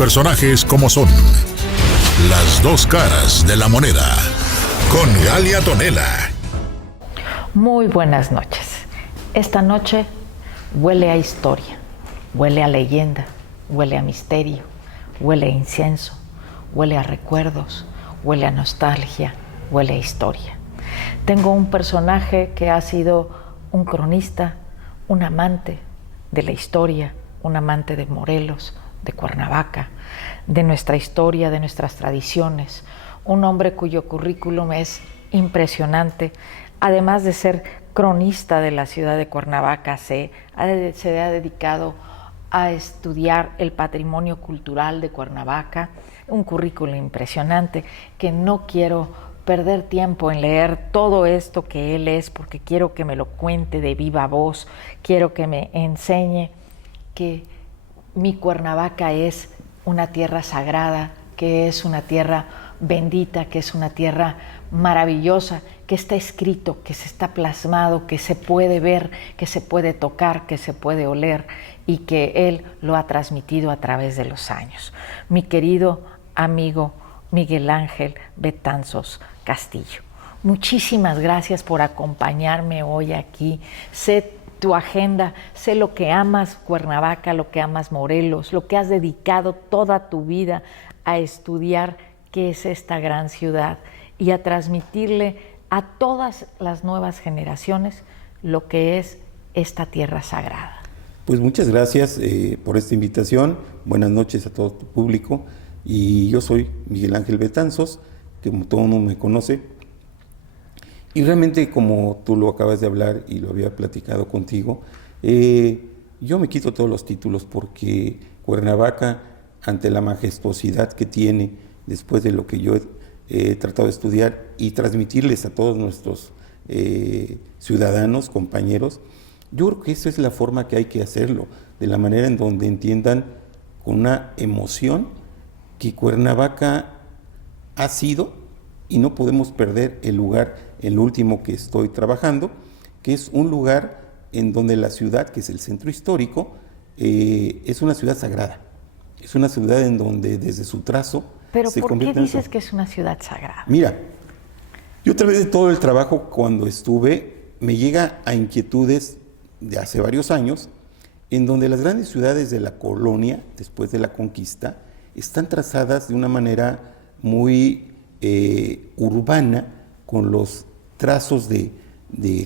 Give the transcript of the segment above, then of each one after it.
personajes como son. Las dos caras de la moneda. Con Galia Tonela. Muy buenas noches. Esta noche huele a historia, huele a leyenda, huele a misterio, huele a incienso, huele a recuerdos, huele a nostalgia, huele a historia. Tengo un personaje que ha sido un cronista, un amante de la historia, un amante de Morelos, de Cuernavaca, de nuestra historia, de nuestras tradiciones, un hombre cuyo currículum es impresionante, además de ser cronista de la ciudad de Cuernavaca, se ha dedicado a estudiar el patrimonio cultural de Cuernavaca, un currículum impresionante que no quiero perder tiempo en leer todo esto que él es, porque quiero que me lo cuente de viva voz, quiero que me enseñe que mi Cuernavaca es una tierra sagrada, que es una tierra bendita, que es una tierra maravillosa, que está escrito, que se está plasmado, que se puede ver, que se puede tocar, que se puede oler y que él lo ha transmitido a través de los años. Mi querido amigo Miguel Ángel Betanzos Castillo, muchísimas gracias por acompañarme hoy aquí. Sé tu agenda, sé lo que amas Cuernavaca, lo que amas Morelos, lo que has dedicado toda tu vida a estudiar qué es esta gran ciudad y a transmitirle a todas las nuevas generaciones lo que es esta tierra sagrada. Pues muchas gracias por esta invitación. Buenas noches a todo tu público. Y yo soy Miguel Ángel Betanzos, que como todo el mundo me conoce. Y realmente, como tú lo acabas de hablar y lo había platicado contigo, yo me quito todos los títulos porque Cuernavaca, ante la majestuosidad que tiene, después de lo que yo he tratado de estudiar y transmitirles a todos nuestros ciudadanos, compañeros, yo creo que esa es la forma que hay que hacerlo, de la manera en donde entiendan con una emoción que Cuernavaca ha sido, y no podemos perder el lugar en lo último que estoy trabajando, que es un lugar en donde la ciudad, que es el centro histórico, es una ciudad sagrada. Es una ciudad en donde desde su trazo Pero se ¿por convierte qué en dices que es una ciudad sagrada? Mira, yo a través de todo el trabajo cuando estuve, me llega a inquietudes de hace varios años, en donde las grandes ciudades de la colonia, después de la conquista, están trazadas de una manera muy urbana, con los trazos de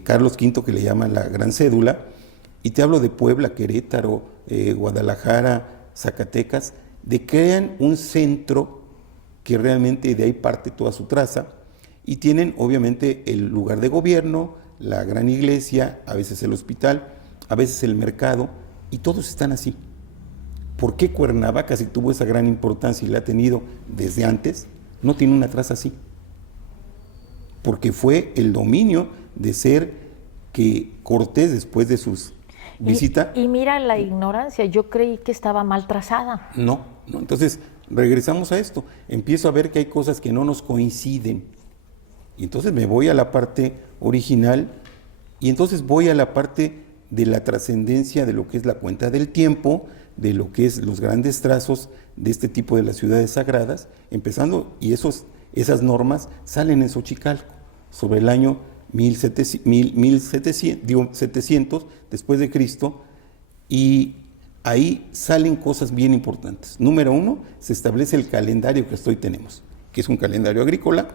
Carlos V, que le llaman la Gran Cédula, y te hablo de Puebla, Querétaro, Guadalajara, Zacatecas, de crean un centro que realmente de ahí parte toda su traza, y tienen obviamente el lugar de gobierno, la gran iglesia, a veces el hospital, a veces el mercado, y todos están así. ¿Por qué Cuernavaca, si tuvo esa gran importancia y la ha tenido desde antes, no tiene una traza así? Porque fue el dominio de ser que Cortés, después de sus visitas... Y mira la ignorancia, yo creí que estaba mal trazada. No. Entonces, regresamos a esto. Empiezo a ver que hay cosas que no nos coinciden. Y entonces me voy a la parte original y entonces voy a la parte de la trascendencia de lo que es la cuenta del tiempo, de lo que es los grandes trazos de este tipo de las ciudades sagradas, empezando, y esas normas salen en Xochicalco, sobre el año 700 después de Cristo, y ahí salen cosas bien importantes. Número uno, se establece el calendario que hoy tenemos, que es un calendario agrícola,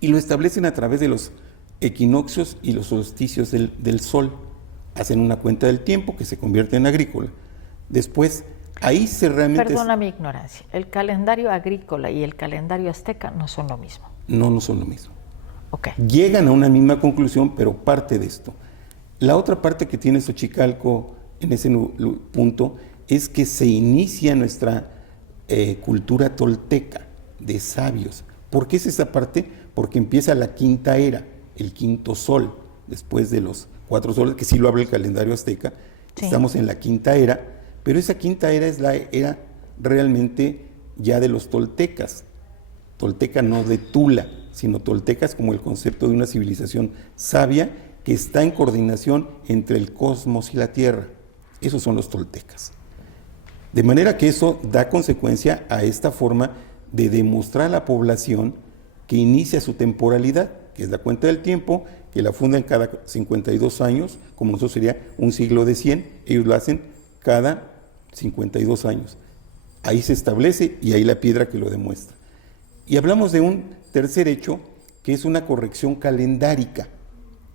y lo establecen a través de los equinoccios y los solsticios del sol. Hacen una cuenta del tiempo que se convierte en agrícola. Después, ahí se realmente... Perdona mi ignorancia, el calendario agrícola y el calendario azteca no son lo mismo. No son lo mismo. Okay. Llegan a una misma conclusión, pero parte de esto. La otra parte que tiene Xochicalco en ese punto es que se inicia nuestra cultura tolteca de sabios. ¿Por qué es esa parte? Porque empieza la quinta era, el quinto sol, después de los 4 soles, que sí lo habla el calendario azteca. Sí. Estamos en la quinta era, pero esa quinta era es la era realmente ya de los toltecas. Tolteca no de Tula, sino toltecas como el concepto de una civilización sabia que está en coordinación entre el cosmos y la tierra. Esos son los toltecas. De manera que eso da consecuencia a esta forma de demostrar a la población que inicia su temporalidad, que es la cuenta del tiempo, que la fundan cada 52 años, como nosotros sería un siglo de 100, ellos lo hacen cada 52 años. Ahí se establece y ahí la piedra que lo demuestra. Y hablamos de un tercer hecho, que es una corrección calendárica,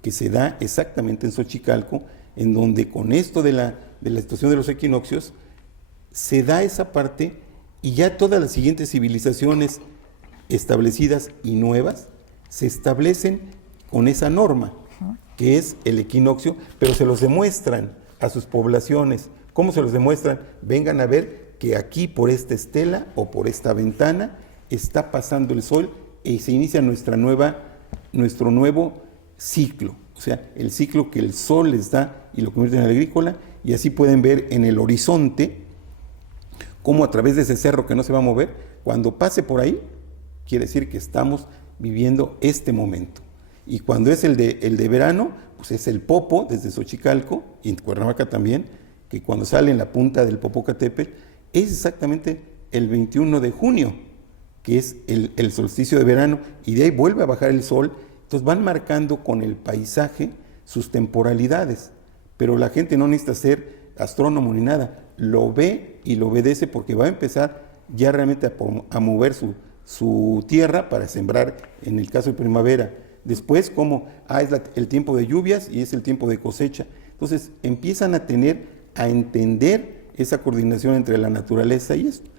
que se da exactamente en Xochicalco, en donde con esto de la estación de los equinoccios, se da esa parte y ya todas las siguientes civilizaciones establecidas y nuevas se establecen con esa norma, que es el equinoccio, pero se los demuestran a sus poblaciones. ¿Cómo se los demuestran? Vengan a ver que aquí por esta estela o por esta ventana está pasando el sol y se inicia nuestro nuevo ciclo, o sea, el ciclo que el sol les da y lo convierte en agrícola, y así pueden ver en el horizonte cómo a través de ese cerro que no se va a mover, cuando pase por ahí, quiere decir que estamos viviendo este momento. Y cuando es el de verano, pues es el Popo desde Xochicalco y en Cuernavaca también, que cuando sale en la punta del Popocatépetl es exactamente el 21 de junio, que es el solsticio de verano, y de ahí vuelve a bajar el sol. Entonces van marcando con el paisaje sus temporalidades, pero la gente no necesita ser astrónomo ni nada, lo ve y lo obedece porque va a empezar ya realmente a mover su tierra para sembrar en el caso de primavera. Después como es el tiempo de lluvias y es el tiempo de cosecha. Entonces empiezan a entender esa coordinación entre la naturaleza y esto.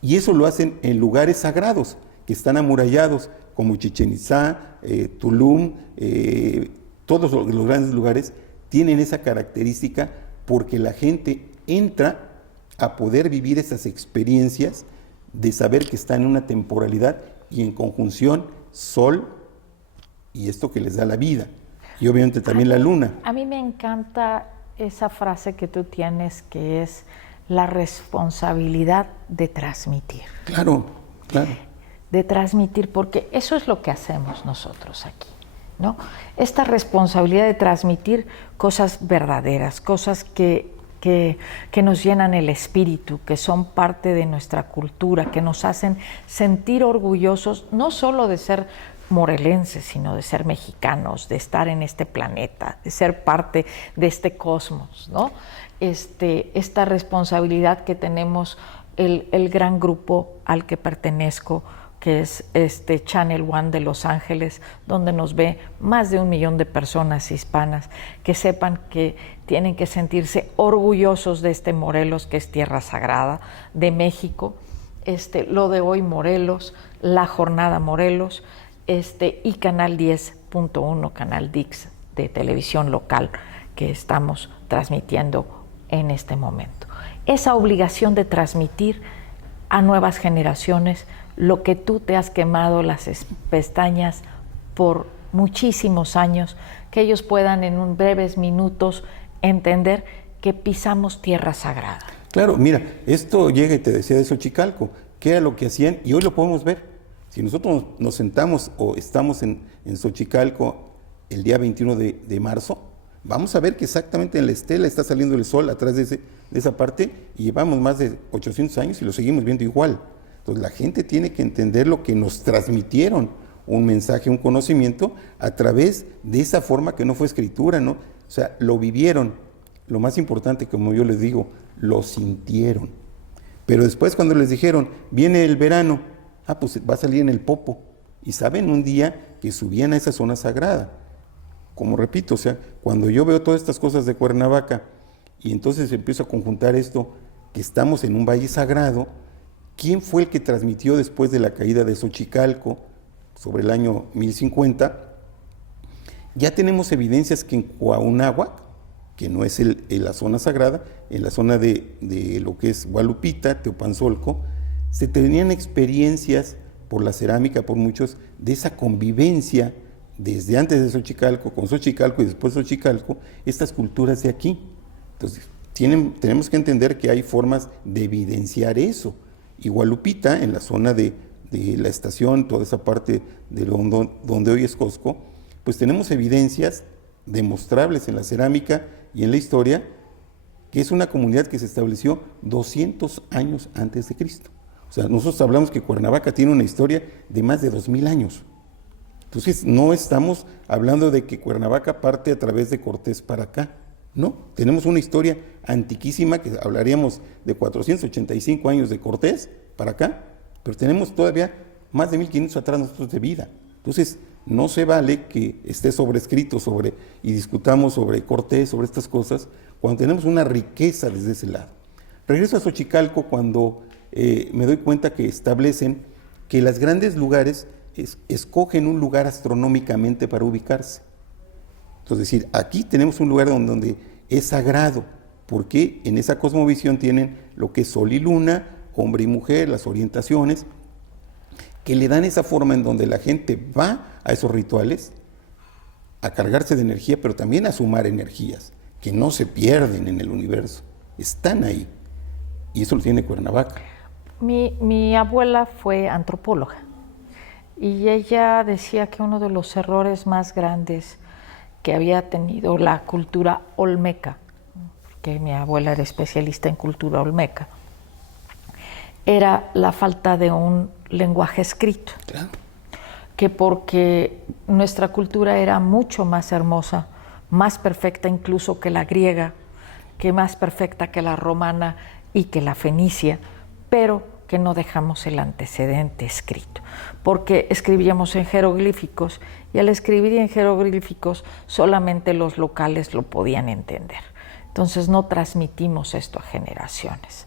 Y eso lo hacen en lugares sagrados que están amurallados, como Chichén Itzá, Tulum, todos los grandes lugares tienen esa característica porque la gente entra a poder vivir esas experiencias de saber que está en una temporalidad y en conjunción sol y esto que les da la vida. Y obviamente también la luna. A mí me encanta esa frase que tú tienes, que es la responsabilidad de transmitir. Claro, claro. De transmitir, porque eso es lo que hacemos nosotros aquí, ¿no? Esta responsabilidad de transmitir cosas verdaderas, cosas que nos llenan el espíritu, que son parte de nuestra cultura, que nos hacen sentir orgullosos, no solo de ser morelenses, sino de ser mexicanos, de estar en este planeta, de ser parte de este cosmos, ¿no? Esta responsabilidad que tenemos el gran grupo al que pertenezco, que es Channel One de Los Ángeles, donde nos ve más de 1 millón de personas hispanas, que sepan que tienen que sentirse orgullosos de este Morelos, que es tierra sagrada, de México, lo de hoy Morelos, la jornada Morelos, y Canal 10.1, Canal Dix de televisión local que estamos transmitiendo en este momento. Esa obligación de transmitir a nuevas generaciones lo que tú te has quemado las pestañas por muchísimos años, que ellos puedan en breves minutos entender que pisamos tierra sagrada. Claro, mira, esto llega y te decía de Xochicalco, que era lo que hacían y hoy lo podemos ver. Si nosotros nos sentamos o estamos en Xochicalco el día 21 de marzo, vamos a ver que exactamente en la estela está saliendo el sol atrás de esa parte y llevamos más de 800 años y lo seguimos viendo igual. Entonces la gente tiene que entender lo que nos transmitieron, un mensaje, un conocimiento, a través de esa forma que no fue escritura, ¿no? O sea, lo vivieron. Lo más importante, como yo les digo, lo sintieron. Pero después cuando les dijeron, viene el verano, pues va a salir en el Popo. Y saben, un día que subían a esa zona sagrada. Como repito, o sea, cuando yo veo todas estas cosas de Cuernavaca y entonces empiezo a conjuntar esto, que estamos en un valle sagrado, ¿quién fue el que transmitió después de la caída de Xochicalco, sobre el año 1050? Ya tenemos evidencias que en Cuauhnáhuac, que no es la zona sagrada, en la zona de lo que es Gualupita, Teopanzolco, se tenían experiencias por la cerámica, por muchos, de esa convivencia desde antes de Xochicalco, con Xochicalco y después de Xochicalco, estas culturas de aquí. Entonces, tenemos que entender que hay formas de evidenciar eso. Y Gualupita, en la zona de la estación, toda esa parte de donde hoy es Costco, pues tenemos evidencias demostrables en la cerámica y en la historia que es una comunidad que se estableció 200 años antes de Cristo. O sea, nosotros hablamos que Cuernavaca tiene una historia de más de 2000 años. Entonces, no estamos hablando de que Cuernavaca parte a través de Cortés para acá. No, tenemos una historia antiquísima, que hablaríamos de 485 años de Cortés para acá, pero tenemos todavía más de 1500 atrás nosotros de vida. Entonces, no se vale que esté sobrescrito y discutamos sobre Cortés, sobre estas cosas, cuando tenemos una riqueza desde ese lado. Regreso a Xochicalco cuando me doy cuenta que establecen que los grandes lugares escogen un lugar astronómicamente para ubicarse. Entonces, es decir, aquí tenemos un lugar donde es sagrado, porque en esa cosmovisión tienen lo que es sol y luna, hombre y mujer, las orientaciones, que le dan esa forma en donde la gente va a esos rituales a cargarse de energía, pero también a sumar energías, que no se pierden en el universo, están ahí. Y eso lo tiene Cuernavaca. Mi abuela fue antropóloga y ella decía que uno de los errores más grandes que había tenido la cultura olmeca, que mi abuela era especialista en cultura olmeca, era la falta de un lenguaje escrito. Claro. Que porque nuestra cultura era mucho más hermosa, más perfecta incluso que la griega, que más perfecta que la romana y que la fenicia, pero que no dejamos el antecedente escrito, porque escribíamos en jeroglíficos y al escribir en jeroglíficos solamente los locales lo podían entender. Entonces no transmitimos esto a generaciones,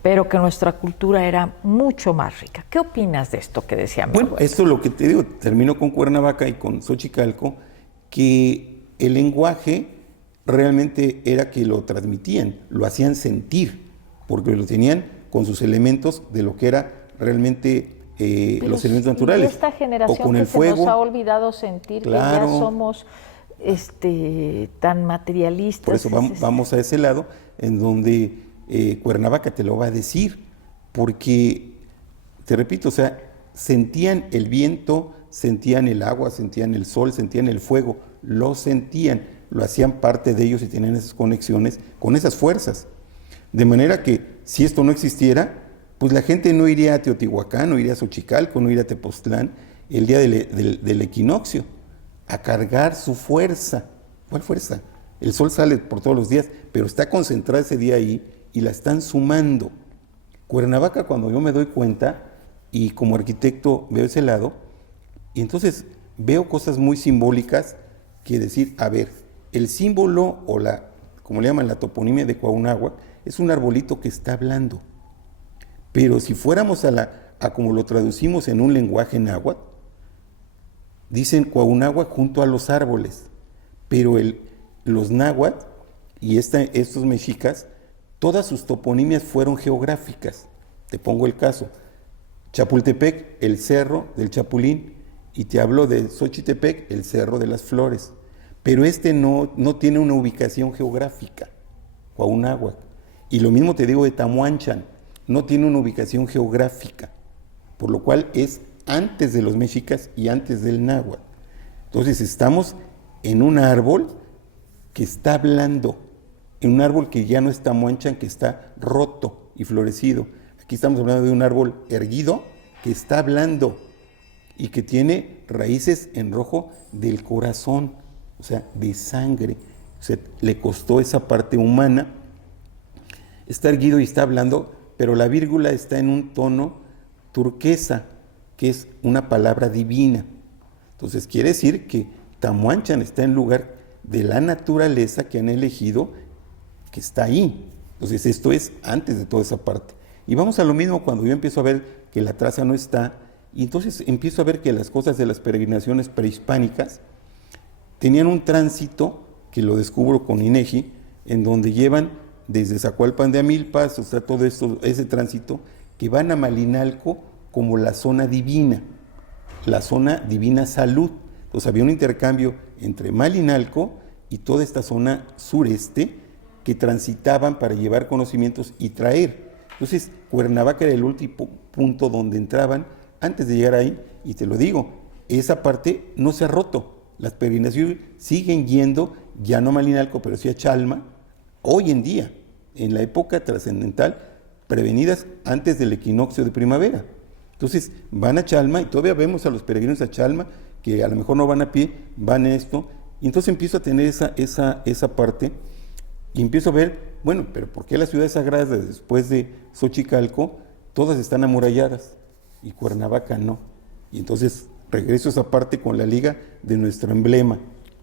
pero que nuestra cultura era mucho más rica. ¿Qué opinas de esto que decía mi Bueno, abuelo? esto es lo que te digo, termino con Cuernavaca y con Xochicalco, que el lenguaje realmente era que lo transmitían, lo hacían sentir, porque lo tenían con sus elementos de lo que era realmente los elementos naturales. Y esta generación o con que el se fuego, nos ha olvidado sentir, claro, que ya somos tan materialistas. por eso vamos a ese lado, en donde Cuernavaca te lo va a decir, porque, te repito, o sea, sentían el viento, sentían el agua, sentían el sol, sentían el fuego, lo sentían, lo hacían parte de ellos y tenían esas conexiones con esas fuerzas. De manera que si esto no existiera, pues la gente no iría a Teotihuacán, no iría a Xochicalco, no iría a Tepoztlán el día del equinoccio, a cargar su fuerza. ¿Cuál fuerza? El sol sale por todos los días, pero está concentrada ese día ahí y la están sumando. Cuernavaca, cuando yo me doy cuenta, y como arquitecto veo ese lado, y entonces veo cosas muy simbólicas que decir, a ver, el símbolo o como le llaman la toponimia de Cuauhnáhuac, es un arbolito que está hablando. Pero si fuéramos a como lo traducimos en un lenguaje náhuatl, dicen Cuauhnáhuac junto a los árboles, pero los náhuatl y estos mexicas, todas sus toponimias fueron geográficas. Te pongo el caso. Chapultepec, el cerro del Chapulín, y te hablo de Xochitepec, el cerro de las flores. Pero no tiene una ubicación geográfica, Cuauhnáhuac. Y lo mismo te digo de Tamuanchan, no tiene una ubicación geográfica, por lo cual es antes de los mexicas y antes del náhuatl. Entonces estamos en un árbol que está hablando, en un árbol que ya no es Tamuanchan, que está roto y florecido. Aquí estamos hablando de un árbol erguido que está hablando y que tiene raíces en rojo del corazón, o sea, de sangre. O sea, le costó esa parte humana. Está erguido y está hablando, pero la vírgula está en un tono turquesa, que es una palabra divina. Entonces quiere decir que Tamuanchan está en lugar de la naturaleza que han elegido, que está ahí. Entonces esto es antes de toda esa parte. Y vamos a lo mismo cuando yo empiezo a ver que la traza no está, y entonces empiezo a ver que las cosas de las peregrinaciones prehispánicas tenían un tránsito, que lo descubro con INEGI, en donde llevan desde Zacualpan de Amilpas, o sea, todo esto, ese tránsito, que van a Malinalco como la zona divina salud. Entonces había un intercambio entre Malinalco y toda esta zona sureste que transitaban para llevar conocimientos y traer. Entonces Cuernavaca era el último punto donde entraban antes de llegar ahí, y te lo digo, esa parte no se ha roto. Las peregrinaciones siguen yendo, ya no a Malinalco, pero sí a Chalma, hoy en día. en la época trascendental, prevenidas antes del equinoccio de primavera. Entonces van a Chalma y todavía vemos a los peregrinos a Chalma que a lo mejor no van a pie, van a esto, y entonces empiezo a tener esa parte y empiezo a ver, bueno, pero ¿por qué las ciudades sagradas después de Xochicalco todas están amuralladas y Cuernavaca no? Y entonces regreso a esa parte con la liga de nuestro emblema.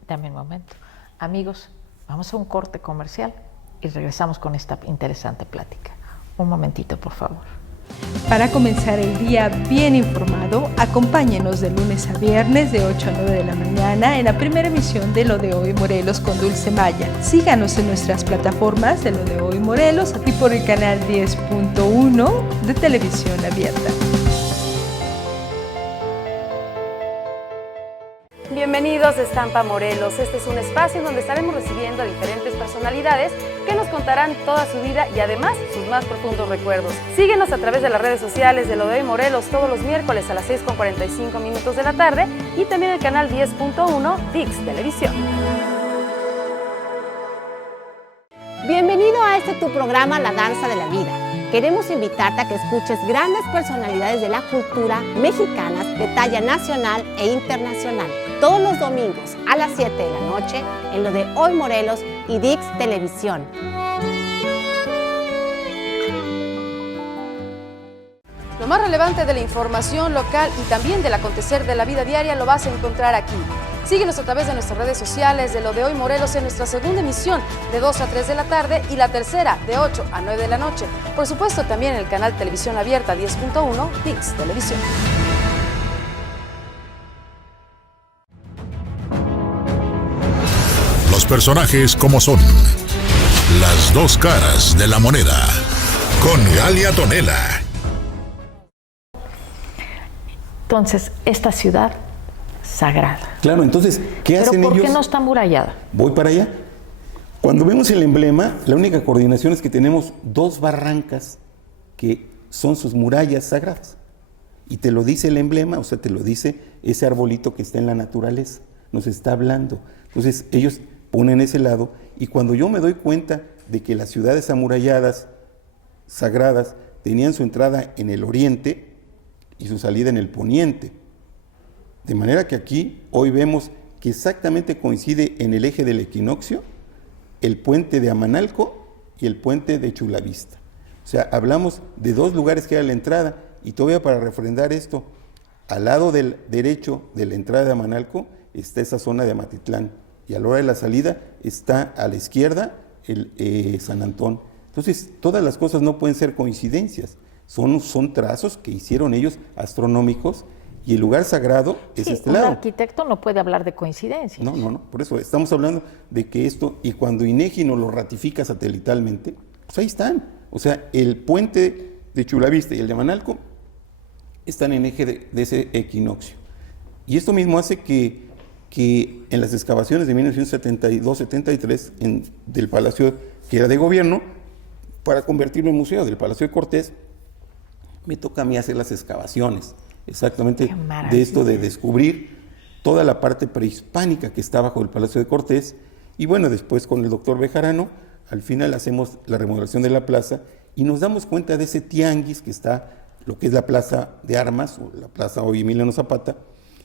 Dame un momento. Amigos, vamos a un corte comercial y regresamos con esta interesante plática. Un momentito, por favor. Para comenzar el día bien informado, acompáñenos de lunes a viernes de 8 a 9 de la mañana en la primera emisión de Lo de Hoy Morelos con Dulce Maya. Síganos en nuestras plataformas de Lo de Hoy Morelos y por el canal 10.1 de Televisión Abierta. Bienvenidos a Estampa Morelos. Este es un espacio en donde estaremos recibiendo a diferentes personalidades que nos contarán toda su vida y además sus más profundos recuerdos. Síguenos a través de las redes sociales de Lo de Hoy Morelos todos los miércoles a las 6:45 de la tarde y también el canal 10.1 ViX Televisión. Bienvenido a este tu programa La Danza de la Vida. Queremos invitarte a que escuches grandes personalidades de la cultura mexicanas de talla nacional e internacional. Todos los domingos a las 7 de la noche en Lo de Hoy Morelos y ViX Televisión. Lo más relevante de la información local y también del acontecer de la vida diaria lo vas a encontrar aquí. Síguenos a través de nuestras redes sociales de Lo de Hoy Morelos en nuestra segunda emisión de 2 a 3 de la tarde y la tercera de 8 a 9 de la noche. Por supuesto también en el canal Televisión Abierta 10.1 ViX Televisión. Los personajes como son. Las dos caras de la moneda. Con Galia Tonela. Entonces, esta ciudad sagrada. Claro, entonces, ¿qué hacen ellos? ¿Pero por qué no está amurallada? Voy para allá. Cuando vemos el emblema, la única coordinación es que tenemos dos barrancas que son sus murallas sagradas. Y te lo dice el emblema, o sea, te lo dice ese arbolito que está en la naturaleza, nos está hablando. Entonces, ellos ponen ese lado, y cuando yo me doy cuenta de que las ciudades amuralladas, sagradas, tenían su entrada en el oriente y su salida en el poniente, de manera que aquí hoy vemos que exactamente coincide en el eje del equinoccio el puente de Amanalco y el puente de Chulavista. O sea, hablamos de dos lugares que era la entrada, y todavía para refrendar esto, al lado del derecho de la entrada de Amanalco está esa zona de Amatitlán, y a la hora de la salida está a la izquierda el San Antón. Entonces, todas las cosas no pueden ser coincidencias, son trazos que hicieron ellos astronómicos, y el lugar sagrado es este lado. Un arquitecto no puede hablar de coincidencias. No, por eso estamos hablando de que esto, y cuando INEGI nos lo ratifica satelitalmente, pues ahí están. O sea, el puente de Chulavista y el de Amanalco están en eje de ese equinoccio. Y esto mismo hace que en las excavaciones de 1972-73 del Palacio, que era de gobierno, para convertirlo en museo del Palacio de Cortés, me toca a mí hacer las excavaciones, exactamente de esto de descubrir toda la parte prehispánica que está bajo el Palacio de Cortés. Y bueno, después con el doctor Bejarano, al final hacemos la remodelación de la plaza y nos damos cuenta de ese tianguis que está, lo que es la Plaza de Armas, o la Plaza hoy Emiliano Zapata,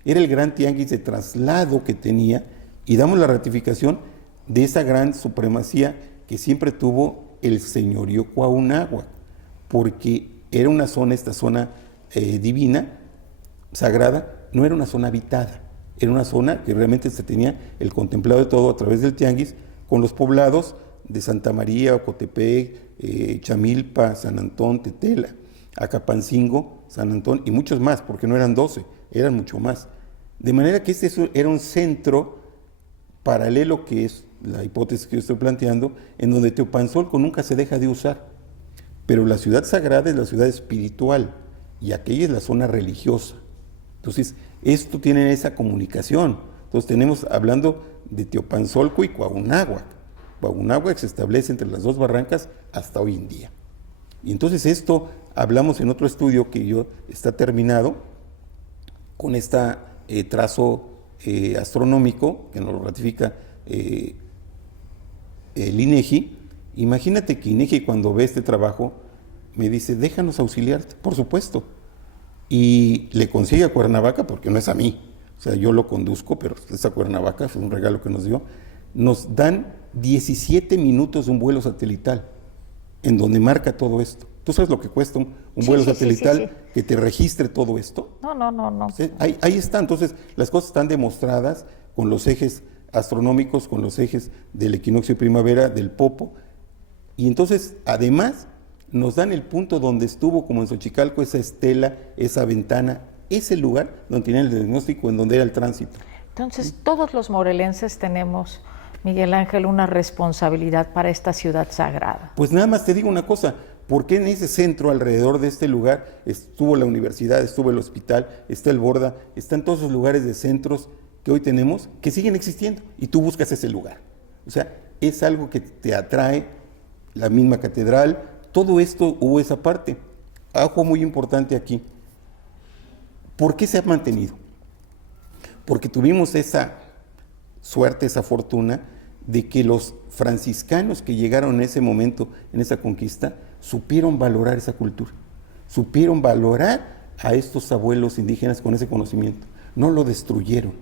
era el gran tianguis de traslado que tenía, y damos la ratificación de esa gran supremacía que siempre tuvo el señorío Cuauhnáhuac, porque era una zona, esta zona divina, sagrada, no era una zona habitada, era una zona que realmente se tenía el contemplado de todo a través del tianguis, con los poblados de Santa María, Ocotepec, Chamilpa, San Antón, Tetela, Acapancingo, San Antón y muchos más, porque no eran 12, eran mucho más. De manera que este era un centro paralelo, que es la hipótesis que yo estoy planteando, en donde Teopanzolco nunca se deja de usar. Pero la ciudad sagrada es la ciudad espiritual, y aquella es la zona religiosa. Entonces, esto tiene esa comunicación. Entonces, tenemos hablando de Teopanzolco y Cuauhnáhuac. Cuauhnáhuac se establece entre las dos barrancas hasta hoy en día. Y entonces esto hablamos en otro estudio que yo está terminado con este trazo astronómico que nos lo ratifica el INEGI, Imagínate que INEGI, cuando ve este trabajo, me dice, déjanos auxiliarte, por supuesto. Y le consigue a Cuernavaca, porque no es a mí, o sea, yo lo conduzco, pero es a Cuernavaca, fue un regalo que nos dio. Nos dan 17 minutos de un vuelo satelital, en donde marca todo esto. ¿Tú sabes lo que cuesta un vuelo satelital que te registre todo esto? No. ¿Sí? Ahí está, entonces las cosas están demostradas con los ejes astronómicos, con los ejes del equinoccio de primavera, del Popo, y entonces además nos dan el punto donde estuvo, como en Xochicalco, esa estela, esa ventana, ese lugar donde tenían el diagnóstico, en donde era el tránsito. Entonces, todos los morelenses tenemos, Miguel Ángel, una responsabilidad para esta ciudad sagrada. Pues nada más te digo una cosa, ¿por qué en ese centro, alrededor de este lugar, estuvo la universidad, estuvo el hospital, está el Borda, están todos los lugares de centros que hoy tenemos, que siguen existiendo, y tú buscas ese lugar? O sea, es algo que te atrae, la misma catedral, todo esto hubo esa parte. Algo muy importante aquí. ¿Por qué se ha mantenido? Porque tuvimos esa suerte, esa fortuna de que los franciscanos que llegaron en ese momento, en esa conquista, supieron valorar esa cultura, supieron valorar a estos abuelos indígenas con ese conocimiento. No lo destruyeron,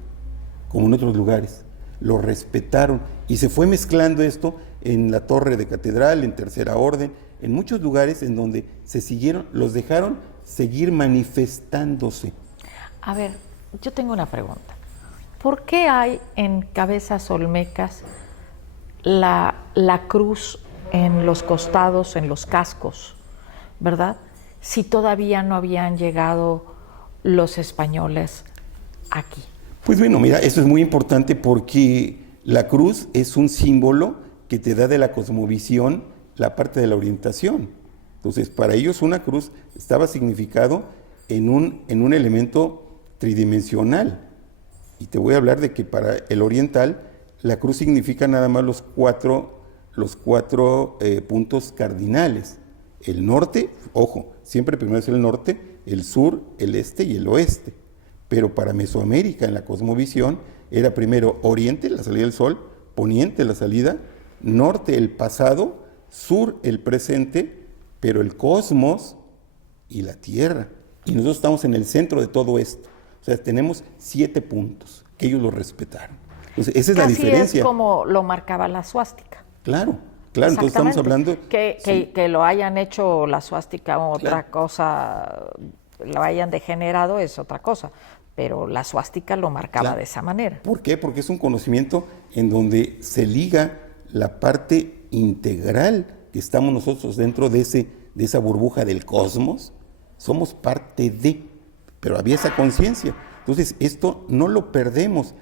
como en otros lugares, lo respetaron y se fue mezclando esto en la torre de catedral, en Tercera Orden, en muchos lugares en donde se siguieron, los dejaron seguir manifestándose. A ver, yo tengo una pregunta. ¿Por qué hay en Cabezas Olmecas la cruz en los costados, en los cascos, verdad? Si todavía no habían llegado los españoles aquí. Pues bueno, mira, eso es muy importante porque la cruz es un símbolo que te da de la cosmovisión la parte de la orientación. Entonces, para ellos una cruz estaba significado en un elemento tridimensional. Y te voy a hablar de que para el oriental la cruz significa nada más los cuatro puntos cardinales. El norte, ojo, siempre primero es el norte, el sur, el este y el oeste. Pero para Mesoamérica, en la cosmovisión, era primero oriente, la salida del sol, poniente, la salida, norte, el pasado, sur, el presente, pero el cosmos y la tierra. Y nosotros estamos en el centro de todo esto. O sea, tenemos 7 puntos que ellos lo respetaron. Entonces, esa es la diferencia. Es como lo marcaba la suástica. Claro, entonces estamos hablando... Que lo hayan hecho la suástica o otra cosa, lo hayan degenerado es otra cosa, pero la suástica lo marcaba de esa manera. ¿Por qué? Porque es un conocimiento en donde se liga la parte integral que estamos nosotros dentro de esa burbuja del cosmos. Somos parte de, pero había esa conciencia. Entonces, esto no lo perdemos.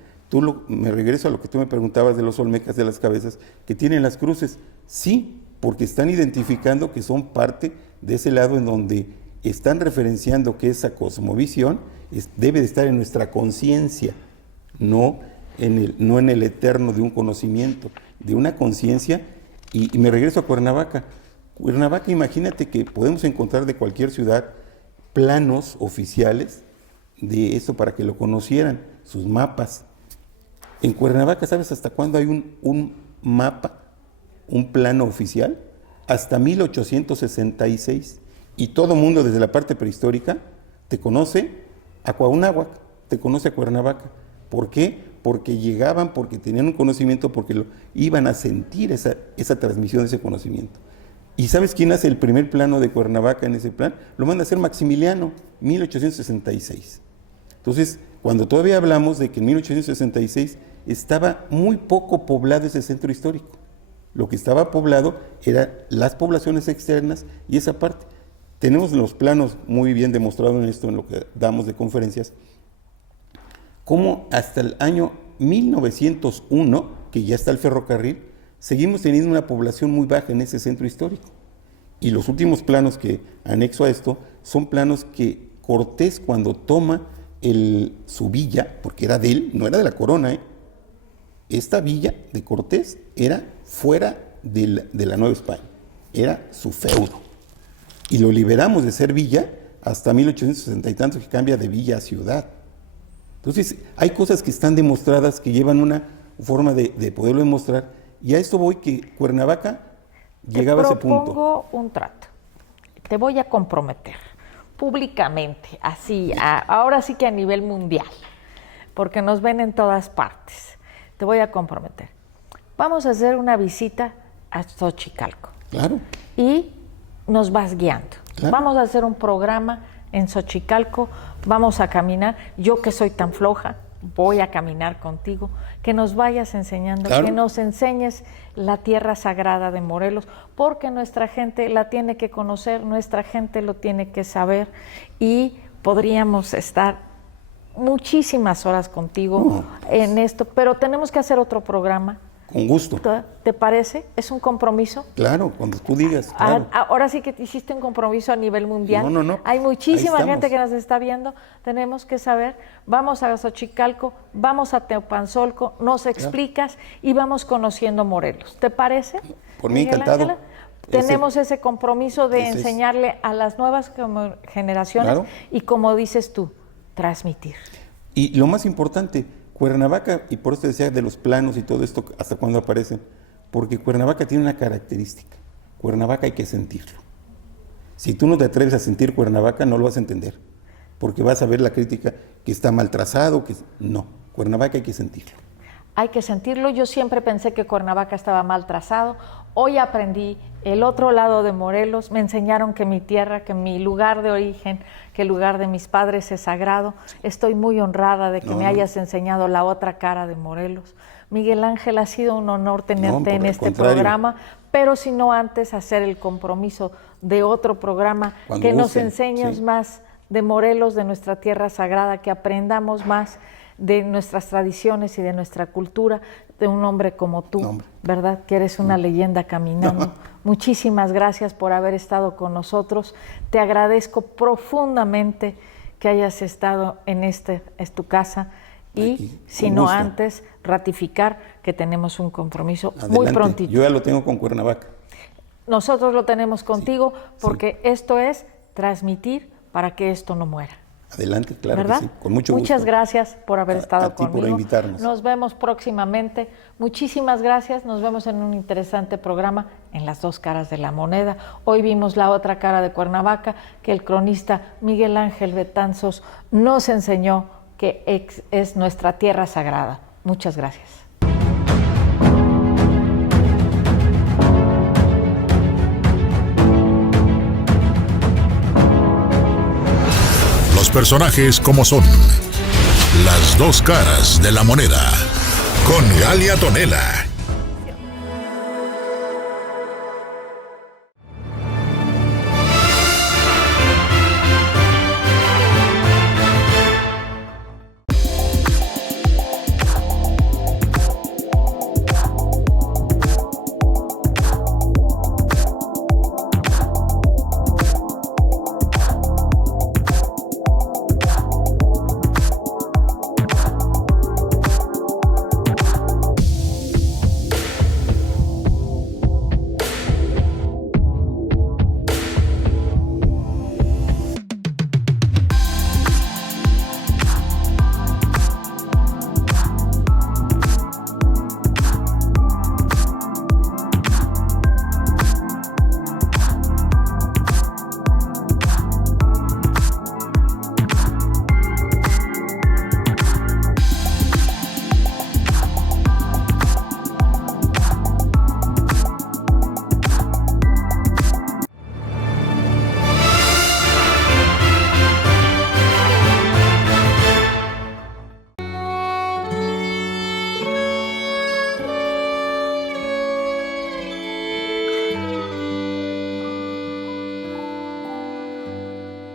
Me regreso a lo que tú me preguntabas de los olmecas de las cabezas, que tienen las cruces. Sí, porque están identificando que son parte de ese lado en donde están referenciando que esa cosmovisión debe de estar en nuestra conciencia, no en el eterno de un conocimiento, de una conciencia. Y me regreso a Cuernavaca. Cuernavaca, imagínate que podemos encontrar de cualquier ciudad planos oficiales de esto para que lo conocieran, sus mapas. En Cuernavaca, ¿sabes hasta cuándo hay un mapa, un plano oficial? Hasta 1866. Y todo mundo desde la parte prehistórica te conoce a Cuauhnáhuac, te conoce a Cuernavaca. ¿Por qué? Porque llegaban, porque tenían un conocimiento, porque iban a sentir esa transmisión de ese conocimiento. ¿Y sabes quién hace el primer plano de Cuernavaca en ese plan? Lo manda a hacer Maximiliano, 1866. Entonces, cuando todavía hablamos de que en 1866 estaba muy poco poblado ese centro histórico. Lo que estaba poblado eran las poblaciones externas y esa parte. Tenemos los planos muy bien demostrados en esto, en lo que damos de conferencias, cómo hasta el año 1901, que ya está el ferrocarril, seguimos teniendo una población muy baja en ese centro histórico. Y los últimos planos que anexo a esto son planos que Cortés, cuando toma su villa, porque era de él, no era de la corona, esta villa de Cortés era fuera de la Nueva España, era su feudo. Y lo liberamos de ser villa hasta 1860 y tantos, que cambia de villa a ciudad. Entonces, hay cosas que están demostradas, que llevan una forma de poderlo demostrar. Y a esto voy, que Cuernavaca llegaba a ese Te propongo punto. un trato. Te voy a comprometer públicamente, así, ahora sí que a nivel mundial, porque nos ven en todas partes. Te voy a comprometer. Vamos a hacer una visita a Xochicalco. Claro. Y nos vas guiando. Claro. Vamos a hacer un programa en Xochicalco, vamos a caminar. Yo que soy tan floja, voy a caminar contigo, que nos vayas enseñando, Claro. que nos enseñes la tierra sagrada de Morelos, porque nuestra gente la tiene que conocer, nuestra gente lo tiene que saber y podríamos estar muchísimas horas contigo en esto, pero tenemos que hacer otro programa. Con gusto. ¿Te parece? ¿Es un compromiso? Claro, cuando tú digas. Claro. Ahora sí que hiciste un compromiso a nivel mundial. No. Hay muchísima Ahí gente estamos. que nos está viendo. Tenemos que saber. Vamos a Xochicalco, vamos a Teopanzolco, nos explicas y vamos conociendo Morelos. ¿Te parece? Por mí, Miguel encantado. Ángel? Tenemos ese compromiso de ese es. enseñarle a las nuevas generaciones Claro. y, como dices tú, transmitir. Y lo más importante, Cuernavaca, y por eso decía de los planos y todo esto, hasta cuándo aparecen, porque Cuernavaca tiene una característica. Cuernavaca hay que sentirlo. Si tú no te atreves a sentir Cuernavaca, no lo vas a entender, porque vas a ver la crítica que está mal trazado, que no, Cuernavaca hay que sentirlo. Hay que sentirlo. Yo siempre pensé que Cuernavaca estaba mal trazado. Hoy aprendí el otro lado de Morelos. Me enseñaron que mi tierra, que mi lugar de origen, que el lugar de mis padres es sagrado. Estoy muy honrada de que me hayas enseñado la otra cara de Morelos. Miguel Ángel, ha sido un honor tenerte en este programa, pero si no antes hacer el compromiso de otro programa, Cuando que nos gusten, enseñes sí. más de Morelos, de nuestra tierra sagrada, que aprendamos más de nuestras tradiciones y de nuestra cultura, de un hombre como tú, hombre. ¿verdad? Que eres una leyenda caminando. Muchísimas gracias por haber estado con nosotros. Te agradezco profundamente que hayas estado en es tu casa y, Aquí, si con no gusto. antes, ratificar que tenemos un compromiso muy Adelante. prontito. Yo ya lo tengo con Cuernavaca. Nosotros lo tenemos contigo porque esto es transmitir para que esto no muera. Adelante, claro ¿Verdad? que sí, con mucho gusto. Muchas gracias por haber estado a ti conmigo. por invitarnos. Nos vemos próximamente. Muchísimas gracias. Nos vemos en un interesante programa en Las Dos Caras de la Moneda. Hoy vimos la otra cara de Cuernavaca, que el cronista Miguel Ángel Betanzos nos enseñó que es nuestra tierra sagrada. Muchas gracias. Los personajes como son. Las dos caras de la moneda. Con Galia Tonela.